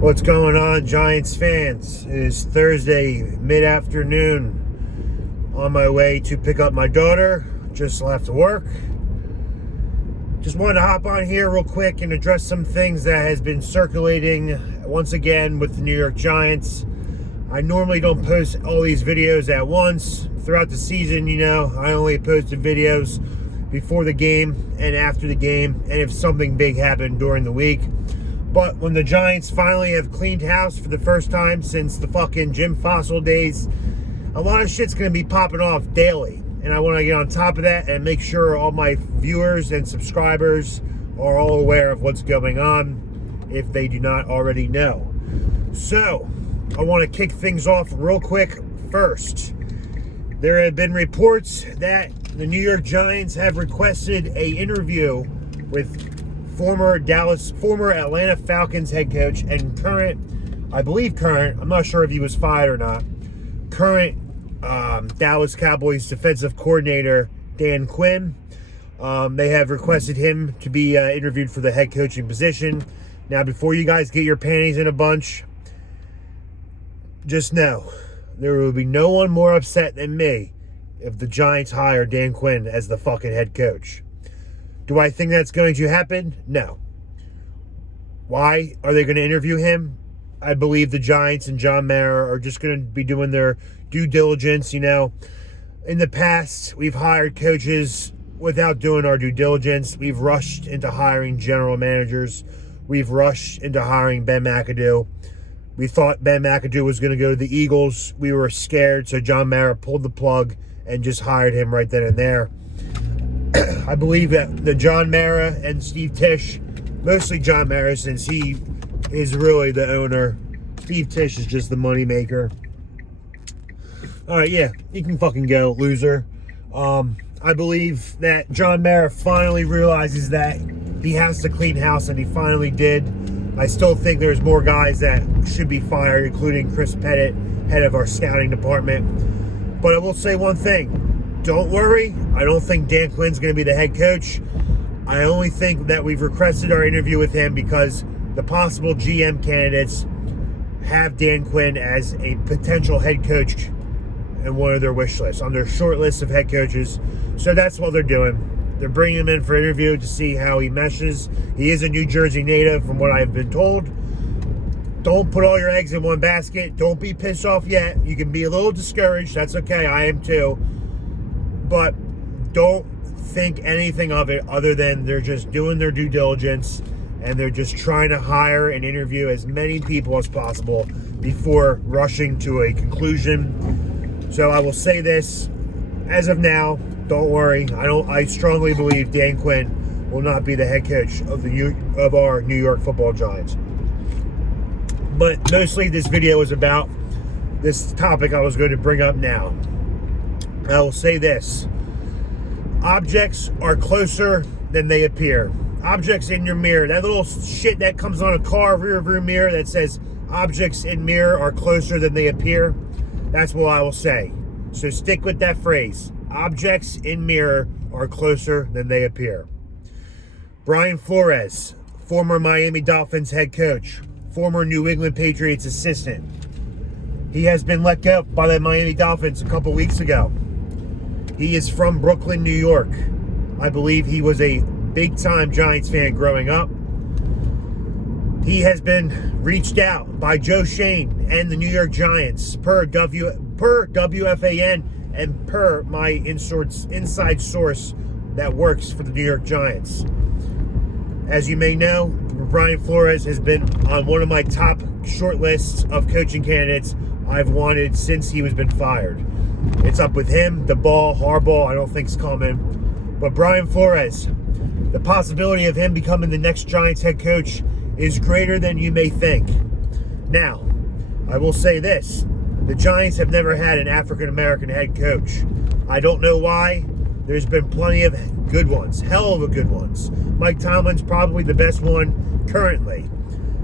What's going on, Giants fans? It is Thursday mid-afternoon, on my way to pick up my daughter. Just left work. Just wanted to hop on here real quick and address some things that has been circulating once again with the New York Giants. I normally don't post all these videos at once. Throughout the season, I only posted videos before the game and after the game, and if something big happened during the week. But when the Giants finally have cleaned house for the first time since the fucking Jim Fossil days, a lot of shit's going to be popping off daily. And I want to get on top of that and make sure all my viewers and subscribers are all aware of what's going on, if they do not already know. So, I want to kick things off real quick first. There have been reports that the New York Giants have requested an interview with former Atlanta Falcons head coach and current, I'm not sure if he was fired or not, current Dallas Cowboys defensive coordinator Dan Quinn. They have requested him to be interviewed for the head coaching position. Now, before you guys get your panties in a bunch, just know there will be no one more upset than me if the Giants hire Dan Quinn as the fucking head coach. Do I think that's going to happen? No. Why are they going to interview him? I believe the Giants and John Mara are just going to be doing their due diligence. In the past, we've hired coaches without doing our due diligence. We've rushed into hiring general managers. We've rushed into hiring Ben McAdoo. We thought Ben McAdoo was going to go to the Eagles. We were scared, so John Mara pulled the plug and just hired him right then and there. I believe that the John Mara and Steve Tisch, mostly John Mara since he is really the owner. Steve Tisch is just the moneymaker. All right, yeah, you can fucking go, loser. I believe that John Mara finally realizes that he has to clean house, and he finally did. I still think there's more guys that should be fired, including Chris Pettit, head of our scouting department. But I will say one thing. Don't worry. I don't think Dan Quinn's going to be the head coach. I only think that we've requested our interview with him because the possible GM candidates have Dan Quinn as a potential head coach in one of their wish lists, on their short list of head coaches. So that's what they're doing. They're bringing him in for interview to see how he meshes. He is a New Jersey native, from what I've been told. Don't put all your eggs in one basket. Don't be pissed off yet. You can be a little discouraged. That's okay. I am too. But don't think anything of it other than they're just doing their due diligence and they're just trying to hire and interview as many people as possible before rushing to a conclusion. So I will say this, as of now, don't worry. I strongly believe Dan Quinn will not be the head coach of our New York Football Giants. But mostly this video is about this topic I was going to bring up now. I will say this. Objects are closer than they appear. Objects in your mirror. That little shit that comes on a car rear view mirror that says objects in mirror are closer than they appear. That's what I will say. So stick with that phrase. Objects in mirror are closer than they appear. Brian Flores, former Miami Dolphins head coach, former New England Patriots assistant. He has been let go by the Miami Dolphins a couple weeks ago. He is from Brooklyn, New York. I believe he was a big-time Giants fan growing up. He has been reached out by Joe Shane and the New York Giants per WFAN and per my inside source that works for the New York Giants. As you may know, Brian Flores has been on one of my top short lists of coaching candidates I've wanted since he was been fired. It's up with him. The ball, Harbaugh, I don't think's coming. But Brian Flores, the possibility of him becoming the next Giants head coach is greater than you may think. Now, I will say this. The Giants have never had an African-American head coach. I don't know why. There's been plenty of good ones. Hell of a good ones. Mike Tomlin's probably the best one currently.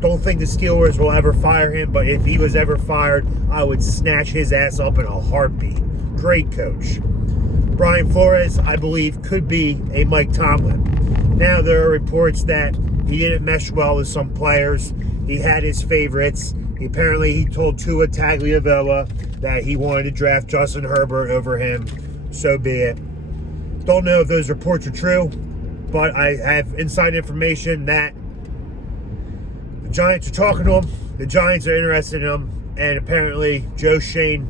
Don't think the Steelers will ever fire him, but if he was ever fired, I would snatch his ass up in a heartbeat. Great coach. Brian Flores, I believe, could be a Mike Tomlin. Now, there are reports that He didn't mesh well with some players. He had his favorites. Apparently, he told Tua Tagovailoa that he wanted to draft Justin Herbert over him. So be it. Don't know if those reports are true, but I have inside information that the Giants are talking to him. The Giants are interested in him. And apparently, Joe Shane,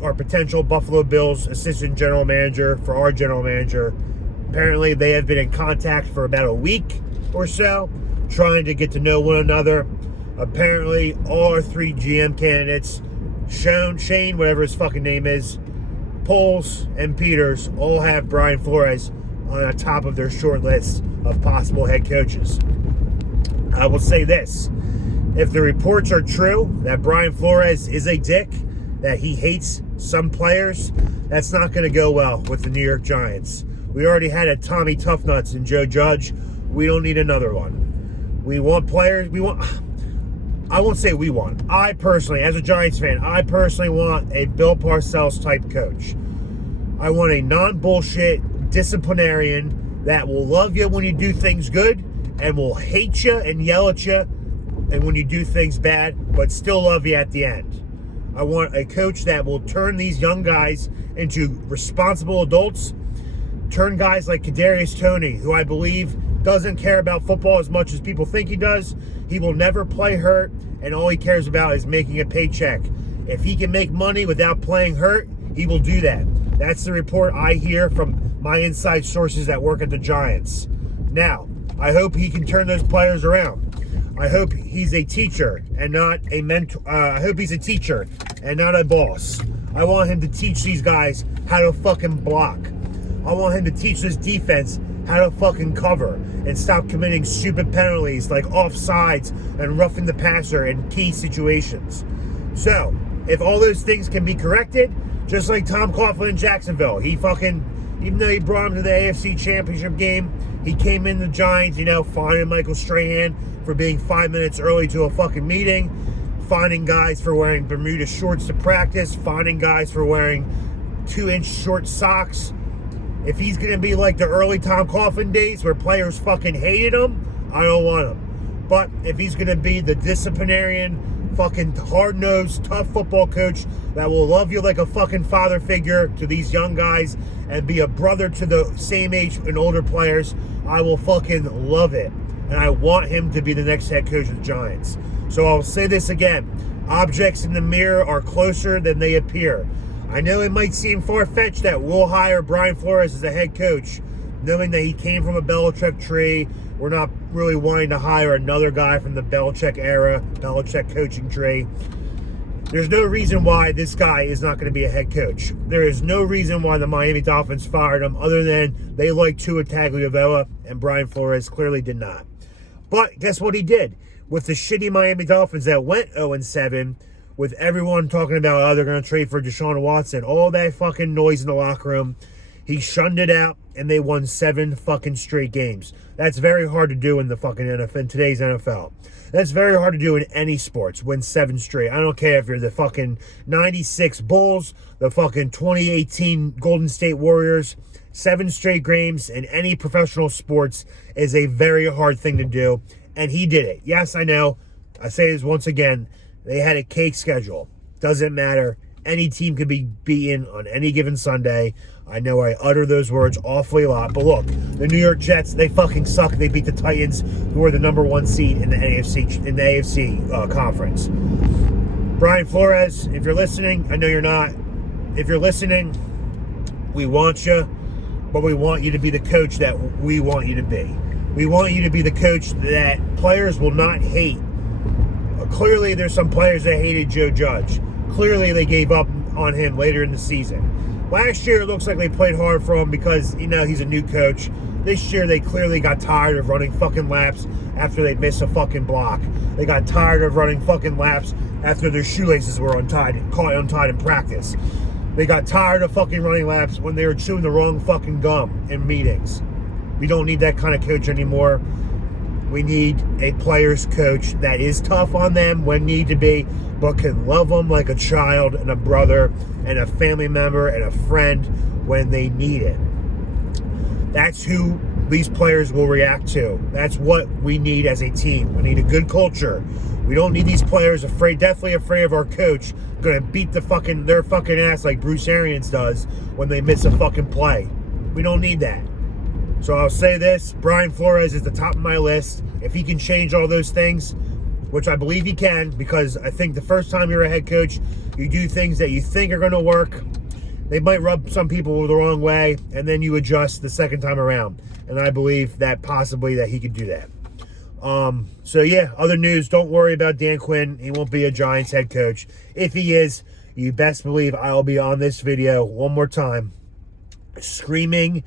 our potential Buffalo Bills assistant general manager for our general manager, apparently they have been in contact for about a week or so, trying to get to know one another. Apparently, all our 3 GM candidates, Shane, whatever his fucking name is, Poles, and Peters, all have Brian Flores on the top of their short list of possible head coaches. I will say this. If the reports are true that Brian Flores is a dick, that he hates some players, that's not going to go well with the New York Giants. We already had a Tommy Toughnuts in Joe Judge. We don't need another one. We want players. I won't say we want. I personally, as a Giants fan, I personally want a Bill Parcells type coach. I want a non-bullshit disciplinarian that will love you when you do things good and will hate you and yell at you and when you do things bad, but still love you at the end. I want a coach that will turn these young guys into responsible adults, turn guys like Kadarius Toney, who I believe doesn't care about football as much as people think he does. He will never play hurt, and all he cares about is making a paycheck. If he can make money without playing hurt, he will do that. That's the report I hear from my inside sources that work at the Giants. Now, I hope he can turn those players around. I hope he's a teacher and not a mentor. I hope he's a teacher and not a boss. I want him to teach these guys how to fucking block. I want him to teach this defense how to fucking cover and stop committing stupid penalties like offsides and roughing the passer in key situations. So, if all those things can be corrected, just like Tom Coughlin in Jacksonville, even though he brought him to the AFC Championship game, he came in the Giants, fining Michael Strahan for being 5 minutes early to a fucking meeting, fining guys for wearing Bermuda shorts to practice, fining guys for wearing 2-inch short socks. If he's going to be like the early Tom Coughlin days where players fucking hated him, I don't want him. But if he's going to be the disciplinarian, fucking hard-nosed, tough football coach that will love you like a fucking father figure to these young guys and be a brother to the same age and older players, I will fucking love it. And I want him to be the next head coach of the Giants. So I'll say this again. Objects in the mirror are closer than they appear. I know it might seem far-fetched that we'll hire Brian Flores as a head coach, knowing that he came from a Belichick tree. We're not really wanting to hire another guy from the Belichick era, Belichick coaching tree. There's no reason why this guy is not going to be a head coach. There is no reason why the Miami Dolphins fired him other than they liked Tua Tagovailoa, and Brian Flores clearly did not. But guess what he did? With the shitty Miami Dolphins that went 0-7, with everyone talking about, they're going to trade for Deshaun Watson, all that fucking noise in the locker room, he shunned it out, and they won 7 fucking straight games. That's very hard to do in the fucking NFL, in today's NFL. That's very hard to do in any sports, win 7 straight. I don't care if you're the fucking 96 Bulls, the fucking 2018 Golden State Warriors. 7 straight games in any professional sports is a very hard thing to do, and he did it. Yes, I know. I say this once again. They had a cake schedule. Doesn't matter. Any team could be beaten on any given Sunday. I know I utter those words awfully a lot, but look, the New York Jets, they fucking suck. They beat the Titans, who are the number 1 seed in the AFC conference. Brian Flores, if you're listening, I know you're not. If you're listening, we want you, but we want you to be the coach that we want you to be. We want you to be the coach that players will not hate. Clearly, there's some players that hated Joe Judge. Clearly, they gave up on him later in the season. Last year, it looks like they played hard for him because, he's a new coach. This year, they clearly got tired of running fucking laps after they missed a fucking block. They got tired of running fucking laps after their shoelaces were caught untied in practice. They got tired of fucking running laps when they were chewing the wrong fucking gum in meetings. We don't need that kind of coach anymore. We need a player's coach that is tough on them when need to be, but can love them like a child and a brother and a family member and a friend when they need it. That's who these players will react to. That's what we need as a team. We need a good culture. We don't need these players definitely afraid of our coach, going to beat their fucking ass like Bruce Arians does when they miss a fucking play. We don't need that. So I'll say this, Brian Flores is the top of my list. If he can change all those things, which I believe he can, because I think the first time you're a head coach, you do things that you think are going to work. They might rub some people the wrong way, and then you adjust the second time around. And I believe that possibly that he could do that. So yeah, other news, don't worry about Dan Quinn. He won't be a Giants head coach. If he is, you best believe I'll be on this video one more time, screaming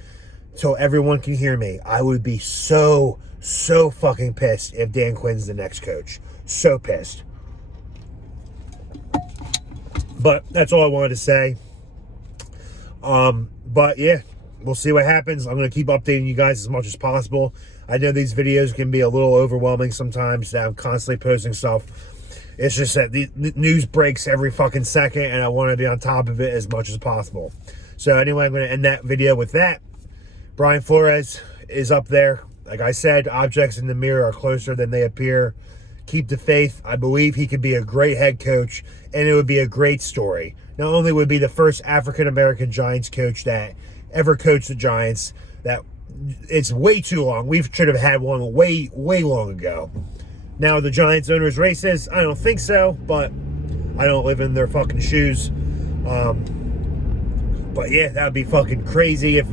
till everyone can hear me. I would be so fucking pissed if Dan Quinn's the next coach. So pissed. But that's all I wanted to say. But yeah, we'll see what happens. I'm going to keep updating you guys as much as possible. I know these videos can be a little overwhelming sometimes, that I'm constantly posting stuff. It's just that the news breaks every fucking second, and I want to be on top of it as much as possible. So anyway, I'm going to end that video with that. Brian Flores is up there. Like I said, objects in the mirror are closer than they appear. Keep the faith. I believe he could be a great head coach, and it would be a great story. Not only would be the first African-American Giants coach that ever coached the Giants, that it's way too long. We should have had one way long ago. Now, the Giants owner is racist. I don't think so, but I don't live in their fucking shoes. But yeah, that would be fucking crazy if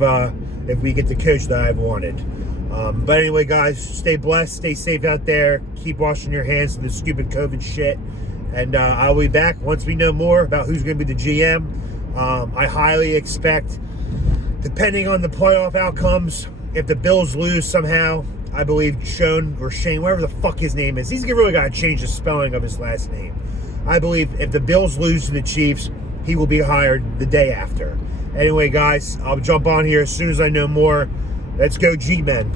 we get the coach that I've wanted. But anyway, guys, stay blessed, stay safe out there. Keep washing your hands of the stupid COVID shit. And I'll be back once we know more about who's going to be the GM. I highly expect, depending on the playoff outcomes, if the Bills lose somehow, I believe Shane, whatever the fuck his name is, he's really got to change the spelling of his last name. I believe if the Bills lose to the Chiefs, he will be hired the day after. Anyway, guys, I'll jump on here as soon as I know more. Let's go, G-Men.